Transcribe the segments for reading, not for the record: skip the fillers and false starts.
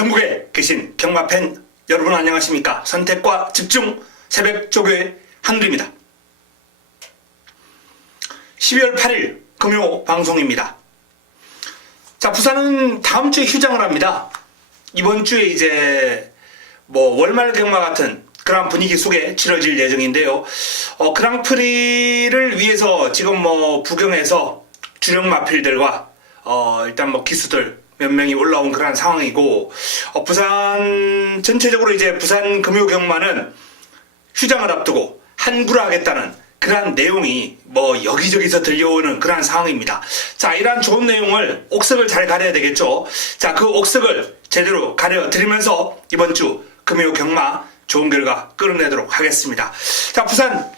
전국에 계신 경마팬 여러분 안녕하십니까? 선택과 집중 새벽 조교의 한울입니다. 12월 8일 금요 방송입니다. 자, 부산은 다음 주에 휴장을 합니다. 이번 주에 이제 월말 경마 같은 그런 분위기 속에 치러질 예정인데요. 그랑프리를 위해서 지금 부경에서 주력 마필들과 일단 기수들 몇 명이 올라온 그런 상황이고, 부산 전체적으로 이제 부산 금요경마는 휴장을 앞두고 한구를 그러한 내용이 여기저기서 들려오는 그러한 상황입니다. 자, 이러한 좋은 내용을 옥석을 잘 가려야 되겠죠. 자, 그 옥석을 제대로 가려 드리면서 이번 주 금요경마 좋은 결과 끌어내도록 하겠습니다. 자, 부산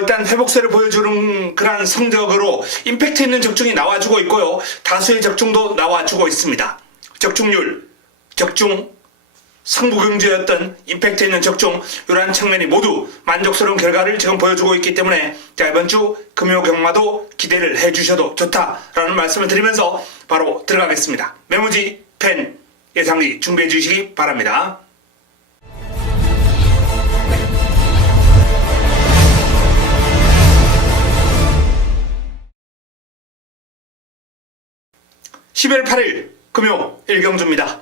일단 회복세를 보여주는 그런 성적으로 임팩트 있는 적중이 나와주고 있고요. 다수의 적중도 나와주고 있습니다. 적중률, 적중, 승부경주였던 임팩트 있는 적중, 이러한 측면이 모두 만족스러운 결과를 지금 보여주고 있기 때문에 자, 이번 주 금요경마도 기대를 해주셔도 좋다라는 말씀을 드리면서 바로 들어가겠습니다. 메모지, 펜, 예상리 준비해 주시기 바랍니다. (12월 8일) 금요 1경주입니다.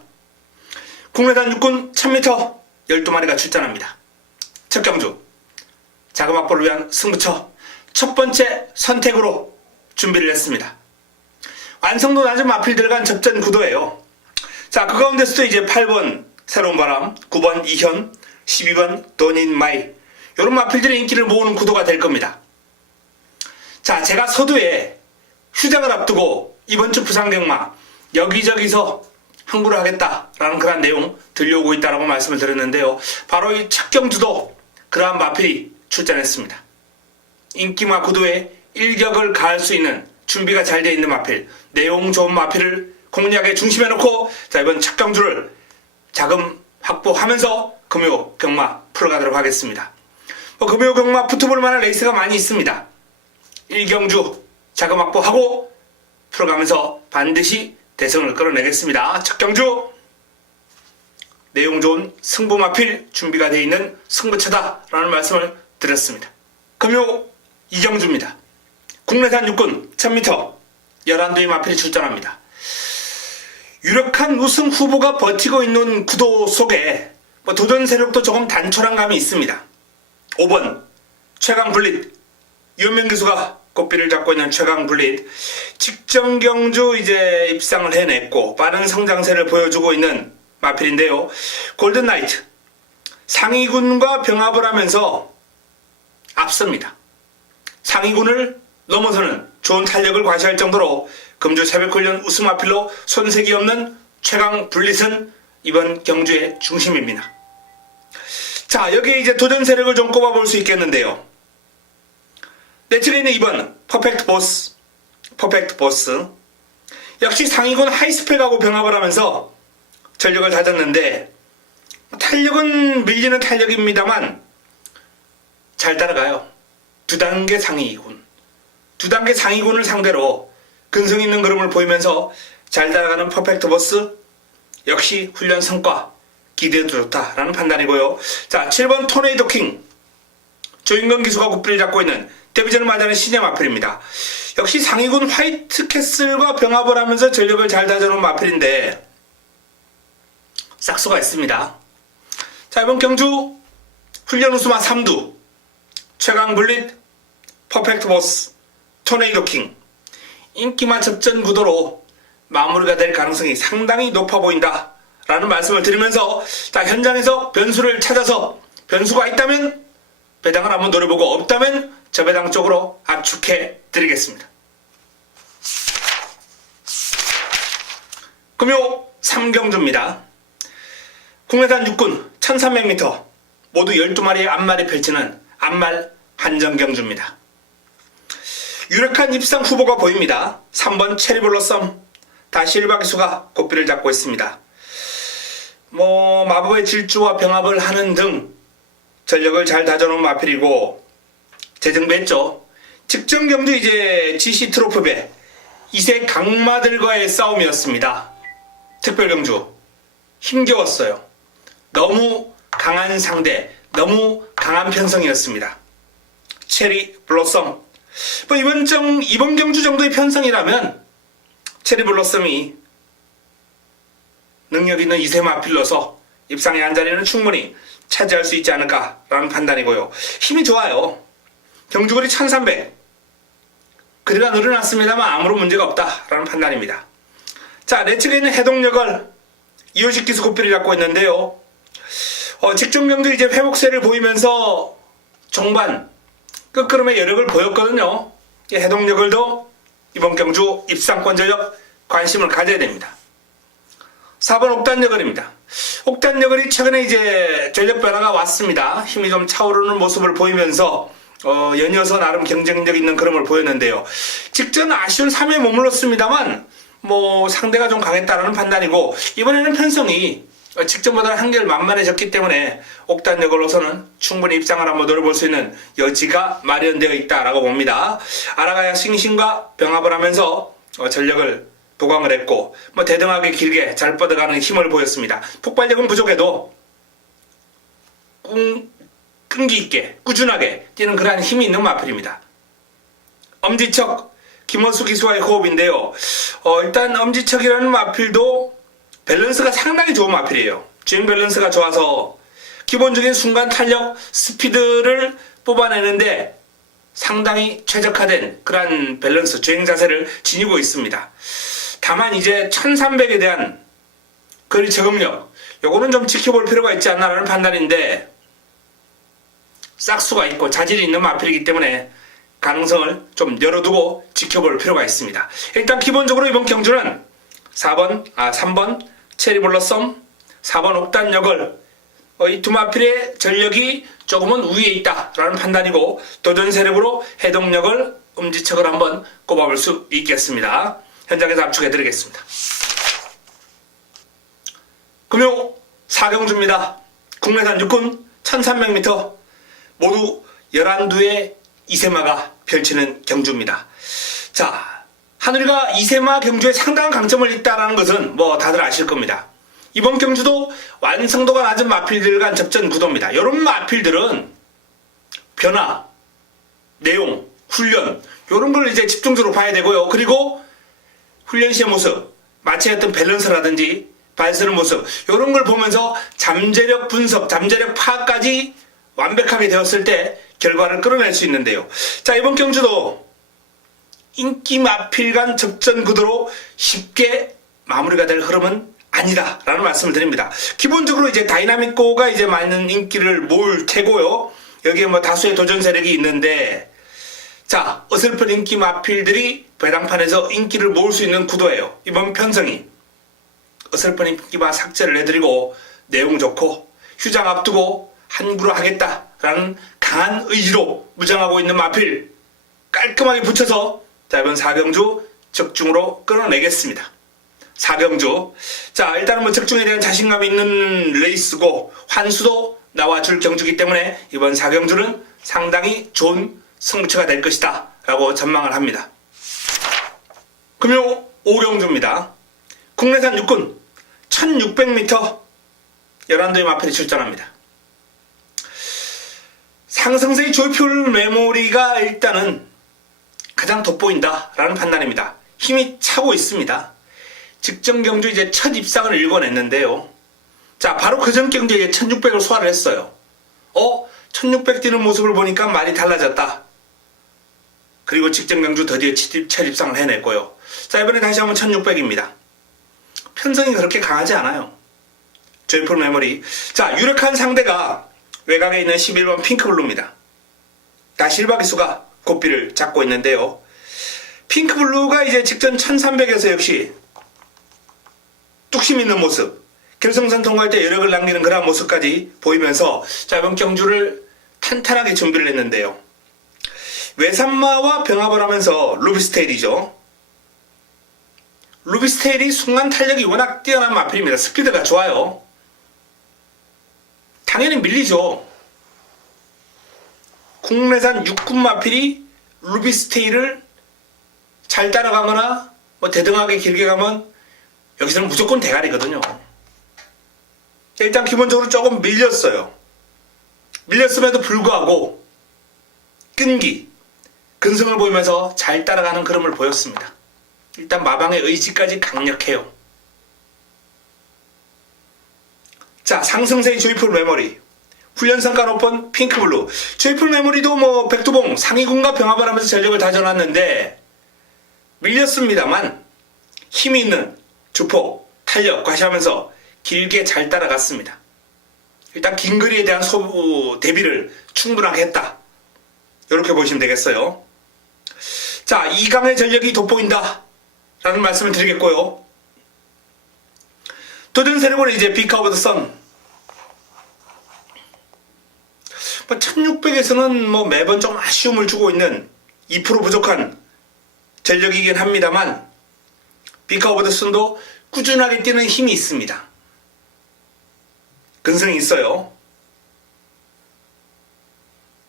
국내단 육군 1000m 12마리가 출전합니다. 첫 경주 자금 확보를 위한 승부처 첫 번째 선택으로 준비를 했습니다. 완성도 낮은 마필들 간 접전 구도예요. 자, 그 가운데서도 이제 8번 새로운 바람, 9번 이현, 12번 돈인마이, 이런 마필들의 인기를 모으는 구도가 될 겁니다. 자, 제가 서두에 휴장을 앞두고 이번 주 부산경마 여기저기서 항구를 하겠다라는 그런 내용 들려오고 있다라고 말씀을 드렸는데요. 바로 이 첫 경주도 그러한 마필이 출전했습니다. 인기마 구도에 일격을 가할 수 있는 준비가 잘 되어 있는 마필, 내용 좋은 마필을 공략에 중심에 놓고 자, 이번 첫 경주를 자금 확보하면서 금요 경마 풀어가도록 하겠습니다. 금요 경마 붙어볼 만한 레이스가 많이 있습니다. 1경주 자금 확보하고 풀어가면서 반드시 대성을 끌어내겠습니다. 첫 경주 내용 좋은 승부마필 준비가 되어 있는 승부처다라는 말씀을 드렸습니다. 금요 2경주입니다. 국내산 육군 1000m 11도의 마필이 출전합니다. 유력한 우승 후보가 버티고 있는 구도 속에 도전 세력도 조금 단촐한 감이 있습니다. 5번 최강블릿, 유현명 기수가 꽃비를 잡고 있는 최강블릿, 직전 경주 이제 입상을 해냈고 빠른 성장세를 보여주고 있는 마필인데요. 골든나이트 상위군과 병합을 하면서 앞섭니다. 상위군을 넘어서는 좋은 탄력을 과시할 정도로 금주 새벽훈련 우승 마필로 손색이 없는 최강블릿은 이번 경주의 중심입니다. 자, 여기에 이제 도전 세력을 좀 꼽아볼 수 있겠는데요. 내측에 있는 2번 퍼펙트 보스 역시 상위군 하이스펙하고 병합을 하면서 전력을 다졌는데 탄력은 밀리는 탄력입니다만 잘 따라가요. 두 단계 상위군을 상대로 근성 있는 걸음을 보이면서 잘 따라가는 퍼펙트 보스 역시 훈련 성과 기대도 좋다라는 판단이고요. 자, 7번 토네이도 킹, 조인건 기수가 굿비를 잡고 있는 데뷔전을 맞이하는 신예 마필입니다. 역시 상위군 화이트 캐슬과 병합을 하면서 전력을 잘 다져놓은 마필인데 싹수가 있습니다. 자, 이번 경주 훈련 우수마 3두 최강블릿, 퍼펙트 보스, 토네이도 킹 인기만 접전 구도로 마무리가 될 가능성이 상당히 높아 보인다 라는 말씀을 드리면서 자, 현장에서 변수를 찾아서 변수가 있다면 배당을 한번 노려보고 없다면 저 배당 쪽으로 압축해 드리겠습니다. 금요 3경주입니다. 국내단 육군 1300m 모두 12마리의 앞말이 펼치는 앞말 한정경주입니다. 유력한 입상 후보가 보입니다. 3번 체리블러썸 다실바 기수가 꽃비를 잡고 있습니다. 마법의 질주와 병합을 하는 등 전력을 잘 다져놓은 마필이고 재정비했죠. 직전 경주 이제 GC 트로프배 이세 강마들과의 싸움이었습니다. 특별 경주 힘겨웠어요. 너무 강한 상대, 너무 강한 편성이었습니다. 체리 블로썸. 뭐 이번 경주 정도의 편성이라면 체리 블로썸이 능력 있는 이세마 필러서 입상의 한 자리는 충분히 차지할 수 있지 않을까라는 판단이고요. 힘이 좋아요. 경주거리 1300. 거리가 늘어났습니다만 아무런 문제가 없다라는 판단입니다. 자, 내 측에 있는 해동력을 이호식 기수 고삐를 잡고 있는데요. 직전 경주 이제 회복세를 보이면서 종반 끝걸음의 여력을 보였거든요. 이 해동력을도 이번 경주 입상권 전력 관심을 가져야 됩니다. 4번 옥단여걸입니다. 옥단여걸이 최근에 이제 전력 변화가 왔습니다. 힘이 좀 차오르는 모습을 보이면서 연이어서 나름 경쟁력 있는 그림을 보였는데요. 직전 아쉬운 3위에 머물렀습니다만 뭐 상대가 좀 강했다라는 판단이고, 이번에는 편성이 직전보다는 한결 만만해졌기 때문에 옥단여걸로서는 충분히 입상을 한번 노려볼 수 있는 여지가 마련되어 있다라고 봅니다. 아라가야 싱싱과 병합을 하면서 전력을 보강을 했고, 뭐 대등하게 길게 잘 뻗어가는 힘을 보였습니다. 폭발력은 부족해도 끈기 있게 꾸준하게 뛰는 그러한 힘이 있는 마필입니다. 엄지척 김원수 기수와의 호흡인데요. 일단 엄지척이라는 마필도 밸런스가 상당히 좋은 마필이에요. 주행 밸런스가 좋아서 기본적인 순간 탄력 스피드를 뽑아내는데 상당히 최적화된 그러한 밸런스 주행 자세를 지니고 있습니다. 다만 이제 1300에 대한 거리 적응력, 요거는 좀 지켜볼 필요가 있지 않나라는 판단인데, 싹수가 있고 자질이 있는 마필이기 때문에 가능성을 좀 열어두고 지켜볼 필요가 있습니다. 일단 기본적으로 이번 경주는 3번 체리블러썸, 4번 옥단여걸, 이 두 마필의 전력이 조금은 우위에 있다라는 판단이고, 도전 세력으로 해동력을 엄지척을 한번 꼽아볼 수 있겠습니다. 현장에서 압축해드리겠습니다. 금요 4경주입니다. 국내산 육군 1300m 모두 11두의 이세마가 펼치는 경주입니다. 자, 하늘이가 이세마 경주에 상당한 강점을 있다는 것은 뭐 다들 아실 겁니다. 이번 경주도 완성도가 낮은 마필들 간 접전 구도입니다. 이런 마필들은 변화, 내용, 훈련 이런 걸 이제 집중적으로 봐야 되고요. 그리고 훈련 시의 모습, 마체의 어떤 밸런스라든지 발서는 모습 이런 걸 보면서 잠재력 분석, 잠재력 파악까지 완벽하게 되었을 때 결과를 끌어낼 수 있는데요. 자, 이번 경주도 인기 마필 간 접전 구도로 쉽게 마무리가 될 흐름은 아니다라는 말씀을 드립니다. 기본적으로 이제 다이나믹고가 이제 많은 인기를 모을 테고요. 여기에 뭐 다수의 도전 세력이 있는데, 자, 어설픈 인기 마필들이 배당판에서 인기를 모을 수 있는 구도예요. 이번 편성이 어설픈 인기마 삭제를 해드리고 내용 좋고 휴장 앞두고 한구로 하겠다라는 강한 의지로 무장하고 있는 마필 깔끔하게 붙여서 자, 이번 4경주 적중으로 끌어내겠습니다. 4경주. 자, 일단은 뭐 적중에 대한 자신감이 있는 레이스고 환수도 나와줄 경주이기 때문에 이번 4경주는 상당히 좋은 승부처가 될 것이다 라고 전망을 합니다. 금요 5경주입니다. 국내산 육군 1600m 11도의 마필이 출전합니다. 상승세의 조이풀 메모리가 일단은 가장 돋보인다 라는 판단입니다. 힘이 차고 있습니다. 직전 경주 이제 첫 입상을 읽어냈는데요. 자, 바로 그전 경주에 1600을 소화를 했어요. 1600 뛰는 모습을 보니까 많이 달라졌다. 그리고 직전 경주 드디어 첫 입상을 해냈고요. 자, 이번에 다시 한번 1600입니다. 편성이 그렇게 강하지 않아요. 조이풀 메모리. 자, 유력한 상대가 외곽에 있는 11번 핑크블루입니다. 다실바 기수가 고삐를 잡고 있는데요. 핑크블루가 이제 직전 1300에서 역시 뚝심 있는 모습, 결승선 통과할 때 여력을 남기는 그런 모습까지 보이면서 자, 이번 경주를 탄탄하게 준비를 했는데요. 외산마와 병합을 하면서 루비스테일이죠. 루비스테일이 순간 탄력이 워낙 뛰어난 마필입니다. 스피드가 좋아요. 당연히 밀리죠. 국내산 육군 마필이 루비스테일을 잘 따라가거나 뭐 대등하게 길게 가면 여기서는 무조건 대가리거든요. 일단 기본적으로 조금 밀렸어요. 밀렸음에도 불구하고 끈기, 근성을 보이면서 잘 따라가는 흐름을 보였습니다. 일단 마방의 의지까지 강력해요. 자, 상승세의 조이풀 메모리, 훈련성과 높은 핑크블루. 조이풀 메모리도 뭐 백두봉 상위군과 병합을 하면서 전력을 다져놨는데 밀렸습니다만 힘이 있는 주포, 탄력, 과시하면서 길게 잘 따라갔습니다. 일단 긴 거리에 대한 대비를 충분하게 했다. 이렇게 보시면 되겠어요. 자, 이강의 전력이 돋보인다 라는 말씀을 드리겠고요. 도전 세력은 이제 비카 오브 더 선. 1600에서는 뭐 매번 좀 아쉬움을 주고 있는 2% 부족한 전력이긴 합니다만 비카 오브 더 선도 꾸준하게 뛰는 힘이 있습니다. 근성이 있어요.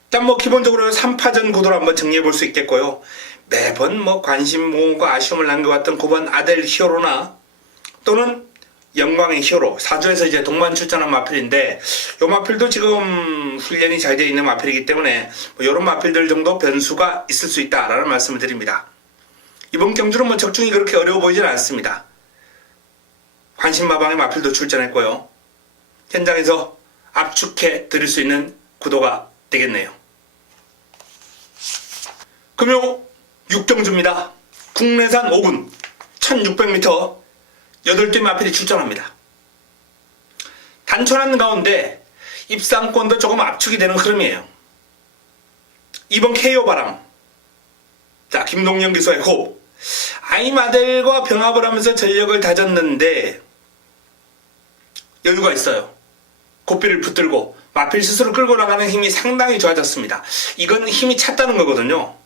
일단 뭐 기본적으로 3파전 구도를 한번 정리해 볼 수 있겠고요. 매번 뭐 관심 모음과 아쉬움을 남겨왔던 9번 아델 히어로나 또는 영광의 히어로 4조에서 이제 동반 출전한 마필인데 이 마필도 지금 훈련이 잘 되어 있는 마필이기 때문에 뭐 이런 마필들 정도 변수가 있을 수 있다라는 말씀을 드립니다. 이번 경주는 뭐 적중이 그렇게 어려워 보이지는 않습니다. 관심마방의 마필도 출전했고요. 현장에서 압축해 드릴 수 있는 구도가 되겠네요. 금요 6경주입니다. 국내산 5군 1600m 8개 마필이 출전합니다. 단촐한 가운데 입상권도 조금 압축이 되는 흐름이에요. 이번 KO 바람. 자, 김동영 기수의 호흡. 아이마델과 병합을 하면서 전력을 다졌는데 여유가 있어요. 고삐를 붙들고 마필 스스로 끌고 나가는 힘이 상당히 좋아졌습니다. 이건 힘이 찼다는 거거든요.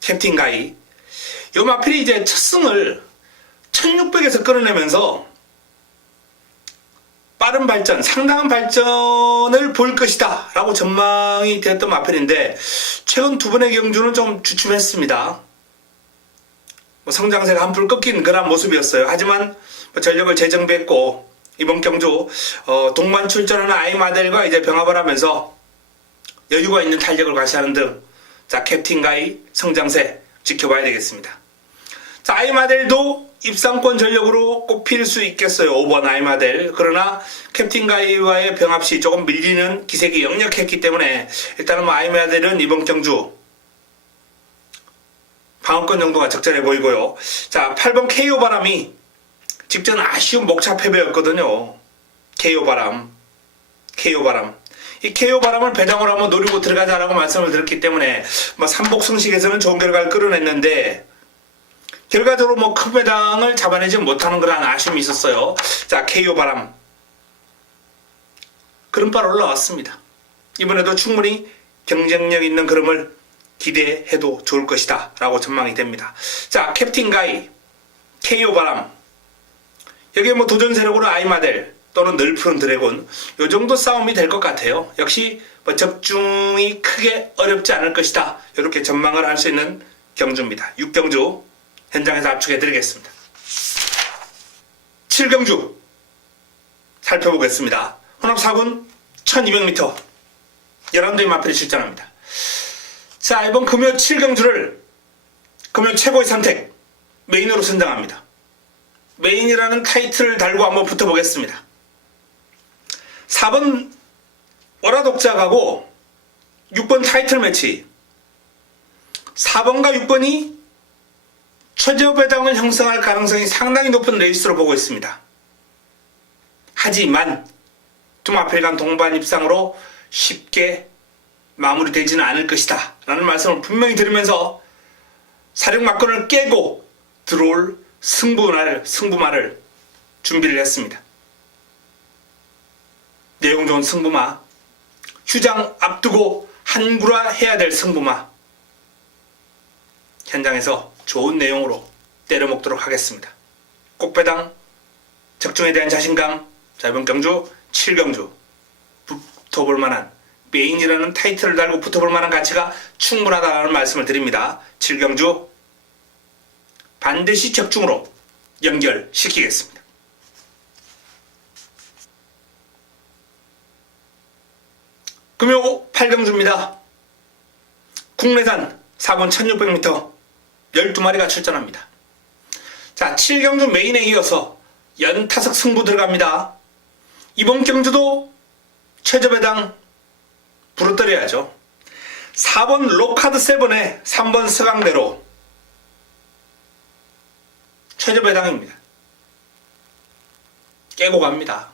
캡틴 가이. 요 마필이 이제 첫 승을 1600에서 끌어내면서 빠른 발전, 상당한 발전을 볼 것이다 라고 전망이 되었던 마필인데 최근 두 번의 경주는 좀 주춤했습니다. 뭐 성장세가 한풀 꺾인 그런 모습이었어요. 하지만 뭐 전력을 재정비했고 이번 경주 동반 출전하는 아이마델과 이제 병합을 하면서 여유가 있는 탄력을 과시하는 등 자, 캡틴 가이 성장세 지켜봐야 되겠습니다. 자, 아이마델도 입상권 전력으로 꼽힐 수 있겠어요. 5번 아이마델. 그러나 캡틴 가이와의 병합 시 조금 밀리는 기색이 역력했기 때문에 일단은 뭐 아이마델은 이번 경주 방어권 정도가 적절해 보이고요. 자, 8번 KO 바람이 직전 아쉬운 목차 패배였거든요. KO 바람. 이 KO 바람을 배당으로 한번 노리고 들어가자라고 말씀을 드렸기 때문에 뭐 삼복 승식에서는 좋은 결과를 끌어냈는데 결과적으로 뭐 큰 배당을 잡아내지 못하는 그런 아쉬움이 있었어요. 자, KO 바람. 그름발 올라왔습니다. 이번에도 충분히 경쟁력 있는 그름을 기대해도 좋을 것이다 라고 전망이 됩니다. 자, 캡틴 가이, KO 바람. 여기에 뭐 도전 세력으로 아이마델 또는 늘 푸른 드래곤 요 정도 싸움이 될 것 같아요. 역시 뭐 적중이 크게 어렵지 않을 것이다. 이렇게 전망을 할 수 있는 경주입니다. 6경주 현장에서 압축해 드리겠습니다. 7경주 살펴보겠습니다. 혼합 4군 1200m 11대의 마필이 출전합니다. 자, 이번 금요 7경주를 금요 최고의 선택 메인으로 선정합니다. 메인이라는 타이틀을 달고 한번 붙어보겠습니다. 4번 월화독작하고 6번 타이틀 매치. 4번과 6번이 최저 배당을 형성할 가능성이 상당히 높은 레이스로 보고 있습니다. 하지만 두 마필 간 동반 입상으로 쉽게 마무리되지는 않을 것이다 라는 말씀을 분명히 드리면서 사령 막건을 깨고 들어올 승부마를 준비를 했습니다. 내용 좋은 승부마, 휴장 앞두고 한구라 해야 될 승부마, 현장에서 좋은 내용으로 때려먹도록 하겠습니다. 꼭배당, 적중에 대한 자신감, 자, 이번 경주 7경주 붙어볼 만한 메인이라는 타이틀을 달고 붙어볼 만한 가치가 충분하다는 말씀을 드립니다. 7경주 반드시 적중으로 연결시키겠습니다. 금요 8경주입니다. 국내산 4번 1600m 12마리가 출전합니다. 자, 7경주 메인에 이어서 연타석 승부 들어갑니다. 이번 경주도 최저배당 부르떠려야죠. 4번 로카드 7에 3번 서강대로 최저배당입니다. 깨고 갑니다.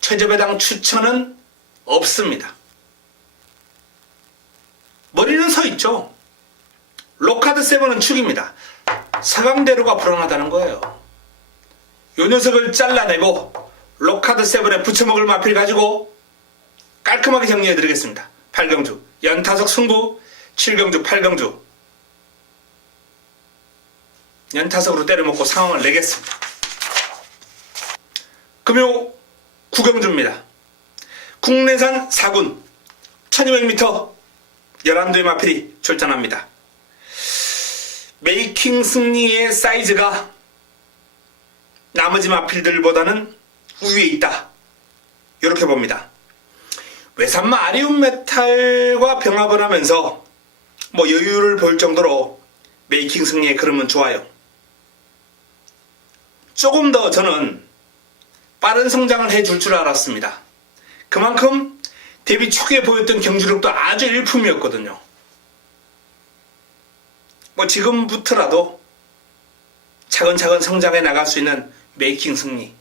최저배당 추천은 없습니다. 머리는 서 있죠. 로카드 7은 축입니다. 서강대로가 불안하다는 거예요. 요 녀석을 잘라내고 로카드 7에 붙여먹을 마필 가지고 깔끔하게 정리해드리겠습니다. 8경주 연타석 승부, 7경주 8경주 연타석으로 때려먹고 상황을 내겠습니다. 금요 9경주입니다. 국내산 4군 1200m 11도의 마필이 출전합니다. 메이킹 승리의 사이즈가 나머지 마필들보다는 우위에 있다, 이렇게 봅니다. 외산마 아리움 메탈과 병합을 하면서 여유를 볼 정도로 메이킹 승리의 흐름은 좋아요. 조금 더 저는 빠른 성장을 해줄 줄 알았습니다. 그만큼 데뷔 초기에 보였던 경주력도 아주 일품이었거든요. 지금부터라도 차근차근 성장해 나갈 수 있는 메이킹 승리.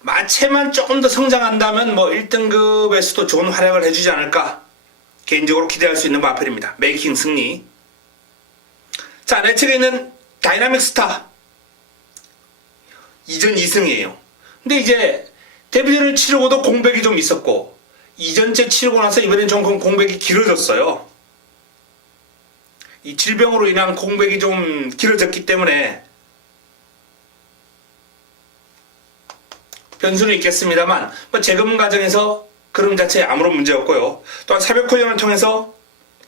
마체만 조금 더 성장한다면 1등급에서도 좋은 활약을 해주지 않을까 개인적으로 기대할 수 있는 마필입니다. 메이킹 승리. 자, 내 측에 있는 다이나믹 스타 이전 2승이에요. 근데 이제 데뷔전을 치르고도 공백이 좀 있었고 2전째 치르고 나서 이번엔 좀 공백이 길어졌어요. 이 질병으로 인한 공백이 좀 길어졌기 때문에 변수는 있겠습니다만 재검 과정에서 그름 자체에 아무런 문제 없고요. 또한 새벽 훈련을 통해서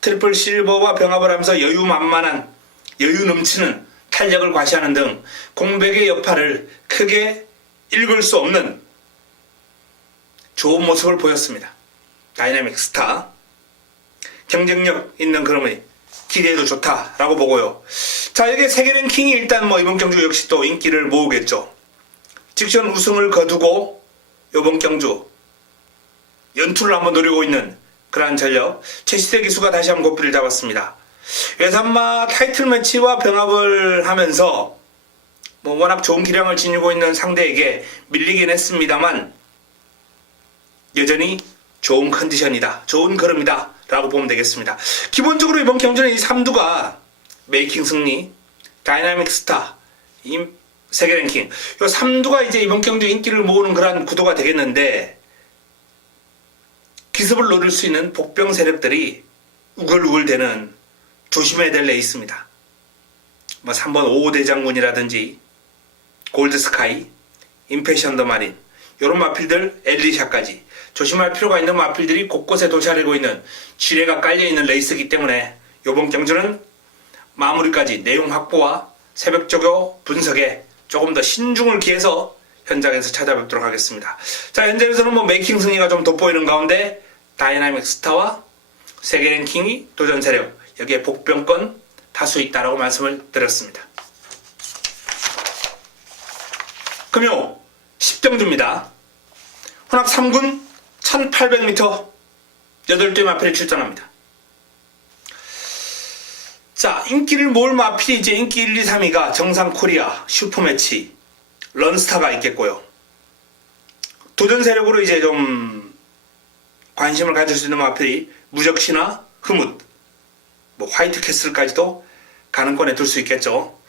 트리플 실버와 병합을 하면서 여유만만한, 여유 넘치는 탄력을 과시하는 등 공백의 여파를 크게 읽을 수 없는 좋은 모습을 보였습니다. 다이나믹 스타. 경쟁력 있는 그럼이 기대해도 좋다라고 보고요. 자, 여기 세계 랭킹이 일단 이번 경주 역시 또 인기를 모으겠죠. 직전 우승을 거두고 이번 경주 연투를 한번 노리고 있는 그러한 전력. 최시대 기수가 다시 한번 고삐를 잡았습니다. 외산마 타이틀 매치와 병합을 하면서 워낙 좋은 기량을 지니고 있는 상대에게 밀리긴 했습니다만 여전히 좋은 컨디션이다, 좋은 걸음이다 라고 보면 되겠습니다. 기본적으로 이번 경주는 이 3두가 메이킹 승리, 다이나믹 스타, 세계 랭킹, 이 3두가 이제 이번 경주 인기를 모으는 그러한 구도가 되겠는데, 기습을 노릴 수 있는 복병 세력들이 우글우글대는 조심해야 될 애 있습니다. 3번 오대장군이라든지 골드스카이, 임패션 더 마린, 이런 마필들, 엘리샤까지 조심할 필요가 있는 마필들이 곳곳에 도사리고 있는 지뢰가 깔려있는 레이스이기 때문에 이번 경주는 마무리까지 내용 확보와 새벽 조교 분석에 조금 더 신중을 기해서 현장에서 찾아뵙도록 하겠습니다. 자, 현장에서는 메이킹 승리가 좀 돋보이는 가운데 다이나믹 스타와 세계 랭킹이 도전 세력, 여기에 복병권 다수 있다라고 말씀을 드렸습니다. 금요 10경주입니다. 혼합 3군 1800m 8대 마필이 출전합니다. 자, 인기를 모을 마필이 이제 인기 1, 2, 3위가 정상 코리아, 슈퍼매치, 런스타가 있겠고요. 도전 세력으로 이제 좀 관심을 가질 수 있는 마필이 무적시나 흐뭇, 화이트 캐슬까지도 가능권에 둘 수 있겠죠.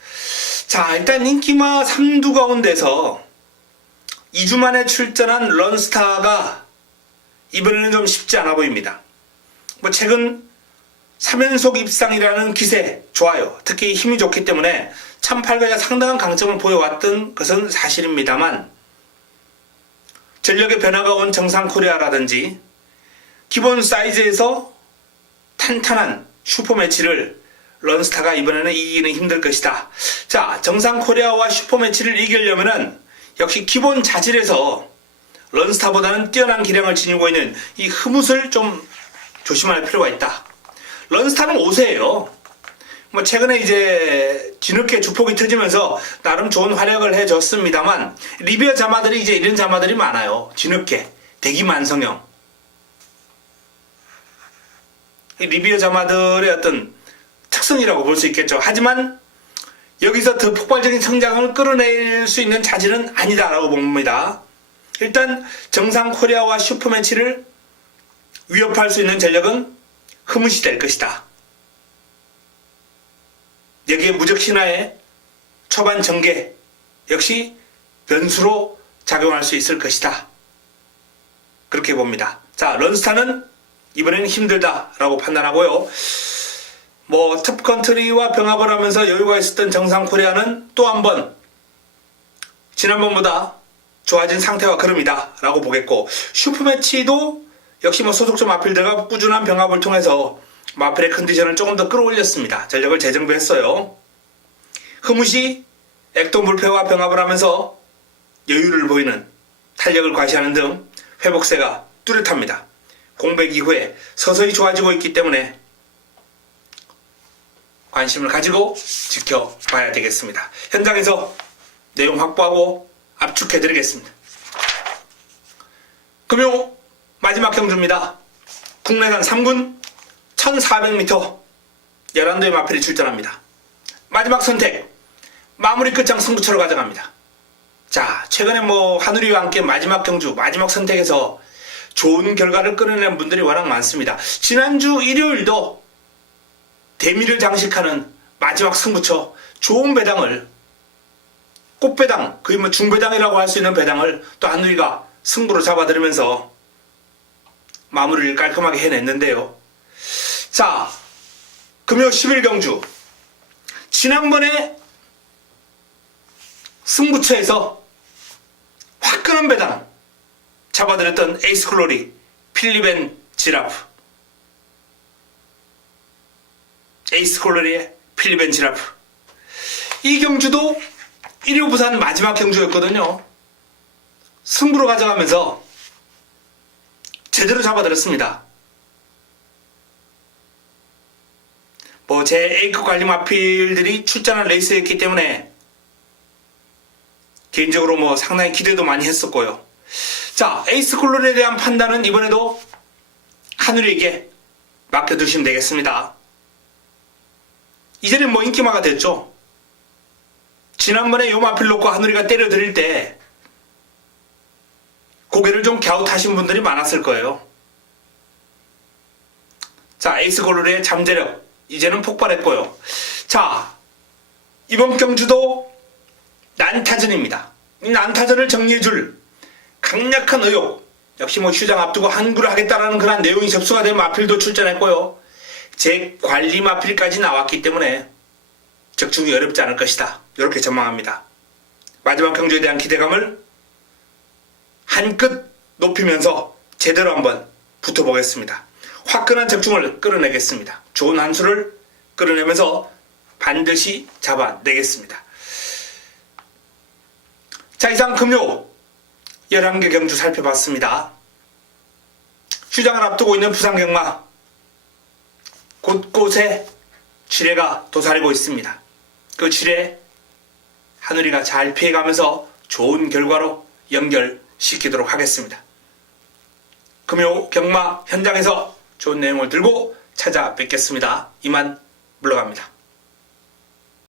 자, 일단 인기마 3두 가운데서 2주 만에 출전한 런스타가 이번에는 좀 쉽지 않아 보입니다. 최근 3연속 입상이라는 기세 좋아요. 특히 힘이 좋기 때문에 1800에 상당한 강점을 보여왔던 것은 사실입니다만, 전력의 변화가 온 정상 코리아라든지 기본 사이즈에서 탄탄한 슈퍼매치를 런스타가 이번에는 이기는 힘들 것이다. 자, 정상 코리아와 슈퍼매치를 이기려면은 역시 기본 자질에서 런스타보다는 뛰어난 기량을 지니고 있는 이 흐뭇을 좀 조심할 필요가 있다. 런스타는 5세예요. 뭐 최근에 이제 뒤늦게 주폭이 터지면서 나름 좋은 활약을 해줬습니다만 리비어 자마들이 이제 이런 자마들이 많아요. 뒤늦게 대기만성형. 리비어 자마들의 어떤 특성이라고 볼 수 있겠죠. 하지만 여기서 더 폭발적인 성장을 끌어낼 수 있는 자질은 아니다라고 봅니다. 일단 정상 코리아와 슈퍼매치를 위협할 수 있는 전력은 흐뭇이 될 것이다. 여기에 무적 신화의 초반 전개 역시 변수로 작용할 수 있을 것이다. 그렇게 봅니다. 자, 런스타는 이번에는 힘들다라고 판단하고요. 뭐 톱컨트리와 병합을 하면서 여유가 있었던 정상 코리아는 또 한 번 지난번보다 좋아진 상태와 걸음이다 라고 보겠고, 슈퍼매치도 역시 뭐 소속조 마필드가 꾸준한 병합을 통해서 마필의 컨디션을 조금 더 끌어올렸습니다. 전력을 재정비했어요. 흐뭇이 액동 불패와 병합을 하면서 여유를 보이는, 탄력을 과시하는 등 회복세가 뚜렷합니다. 공백 이후에 서서히 좋아지고 있기 때문에 관심을 가지고 지켜봐야 되겠습니다. 현장에서 내용 확보하고 압축해드리겠습니다. 금요 마지막 경주입니다. 국내단 3군 1400m 11도의 마필이 출전합니다. 마지막 선택, 마무리 끝장 승부처로 가져갑니다. 자, 최근에 뭐 한우리와 함께 마지막 경주, 마지막 선택에서 좋은 결과를 끌어낸 분들이 워낙 많습니다. 지난주 일요일도 대미를 장식하는 마지막 승부처, 좋은 배당을, 꽃배당, 거의 뭐 중배당이라고 할 수 있는 배당을 또 한우리가 승부로 잡아들으면서 마무리를 깔끔하게 해냈는데요. 자, 금요 10일 경주, 지난번에 승부처에서 화끈한 배당 잡아들였던 에이스클로리, 필리벤 지라프, 에이스콜로리의 필리벤 지라프. 이 경주도 1호 부산 마지막 경주였거든요. 승부로 가져가면서 제대로 잡아들였습니다. 뭐 제 A급 관리 마필들이 출전한 레이스였기 때문에 개인적으로 뭐 상당히 기대도 많이 했었고요. 자, 에이스콜로리에 대한 판단은 이번에도 한우리에게 맡겨두시면 되겠습니다. 이제는 뭐 인기마가 됐죠. 지난번에 요 마필 놓고 한우리가 때려드릴 때 고개를 좀 갸웃하신 분들이 많았을 거예요. 자, 에이스콜로리의 잠재력 이제는 폭발했고요. 자, 이번 경주도 난타전입니다. 이 난타전을 정리해줄 강력한 의욕, 역시 뭐 휴장 앞두고 한구를 하겠다라는 그런 내용이 접수가 된 마필도 출전했고요. 제 관리 마필까지 나왔기 때문에 적중이 어렵지 않을 것이다, 이렇게 전망합니다. 마지막 경주에 대한 기대감을 한끗 높이면서 제대로 한번 붙어보겠습니다. 화끈한 적중을 끌어내겠습니다. 좋은 한 수를 끌어내면서 반드시 잡아내겠습니다. 자, 이상 금요 11개 경주 살펴봤습니다. 휴장을 앞두고 있는 부산경마, 곳곳에 지뢰가 도사리고 있습니다. 그 지뢰 한우리가 잘 피해가면서 좋은 결과로 연결시키도록 하겠습니다. 금요 경마 현장에서 좋은 내용을 들고 찾아뵙겠습니다. 이만 물러갑니다.